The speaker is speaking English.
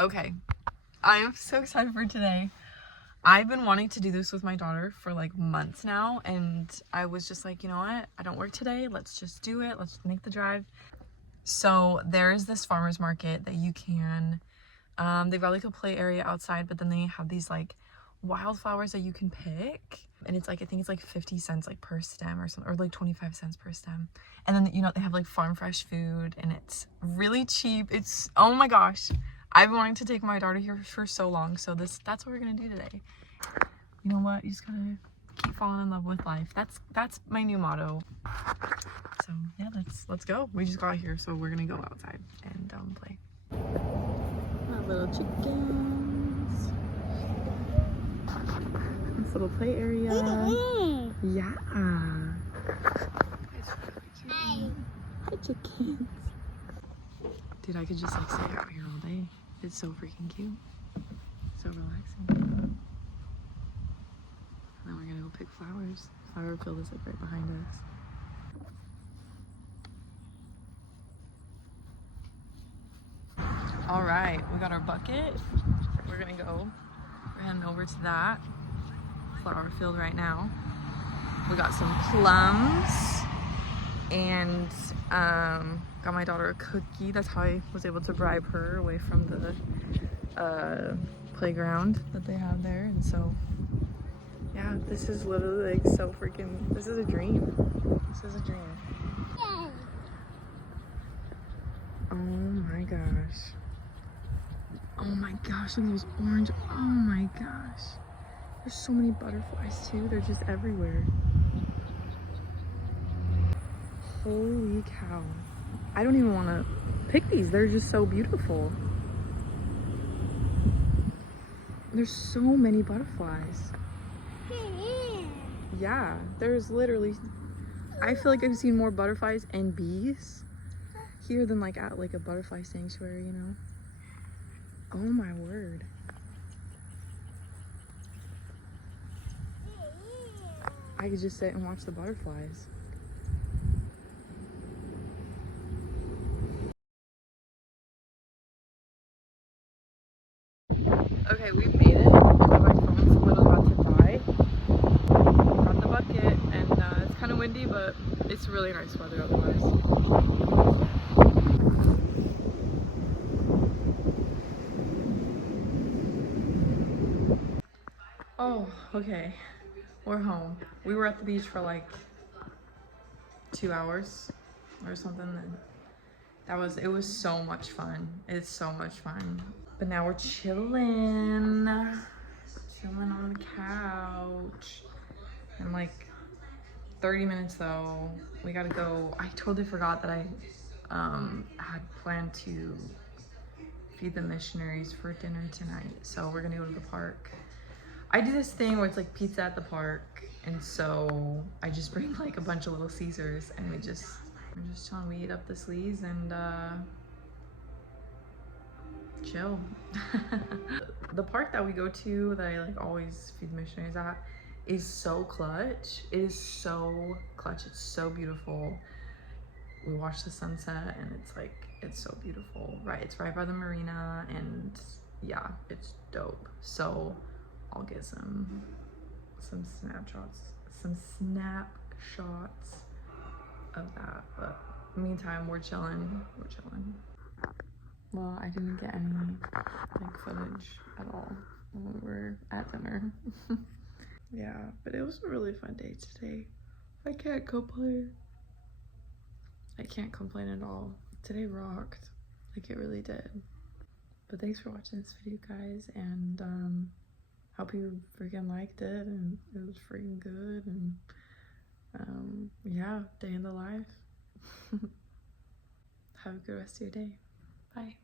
Okay, I am so excited for today. I've been wanting to do this with my daughter for like months now, and I was just like, you know what? I don't work today. Let's just do it. Let's make the drive. So there is this farmer's market that you can, they've got like a play area outside, but then they have these like wildflowers that you can pick. And it's like, I think it's like 50 cents like per stem or something, or like 25 cents per stem. And then, you know, they have like farm fresh food and it's really cheap. It's, oh my gosh. I've been wanting to take my daughter here for so long. So that's what we're gonna do today. You know what? You just gotta keep falling in love with life. That's my new motto. So yeah, let's go. We just got here, so we're gonna go outside and play. My little chickens. This little play area. Yeah. Hi, chickens. Dude, I could just like stay out here all day. It's so freaking cute. So relaxing. And then we're gonna go pick flowers. Flower field is like right behind us. All right, we got our bucket. We're heading over to that flower field right now. We got some plums and got my daughter a cookie. That's how I was able to bribe her away from the playground that they have there. And so yeah, this is literally like so freaking, this is a dream. This is a dream. Oh my gosh. Oh my gosh, look at those orange. Oh my gosh. There's so many butterflies too. They're just everywhere. Holy cow. I don't even want to pick these. They're just so beautiful. There's so many butterflies. Yeah, there's literally, I feel like I've seen more butterflies and bees here than like at like a butterfly sanctuary, you know? Oh my word. I could just sit and watch the butterflies. Okay, we've made it. My phone's literally about to die. Got the bucket, and it's kind of windy, but it's really nice weather otherwise. Oh, okay. We're home. We were at the beach for like 2 hours or something. And it was so much fun. It's so much fun. But now we're chilling on the couch. In like 30 minutes though, we gotta go. I totally forgot that I had planned to feed the missionaries for dinner tonight. So we're gonna go to the park. I do this thing where it's like pizza at the park, and so I just bring like a bunch of Little Caesars and we're just chilling. We eat up the sleeves and chill. The park that we go to that I like always feed missionaries at is so clutch. It is so clutch. It's so beautiful. We watch the sunset and it's so beautiful. Right, it's right by the marina, and yeah, it's dope. So I'll get some snapshots of that. But meantime, we're chilling. Well, I didn't get any like footage at all when we were at dinner. Yeah, but it was a really fun day today. I can't complain. I can't complain at all. Today rocked. Like it really did. But thanks for watching this video, guys, and hope you freaking liked it and it was freaking good. And yeah, day in the life. Have a good rest of your day. Bye.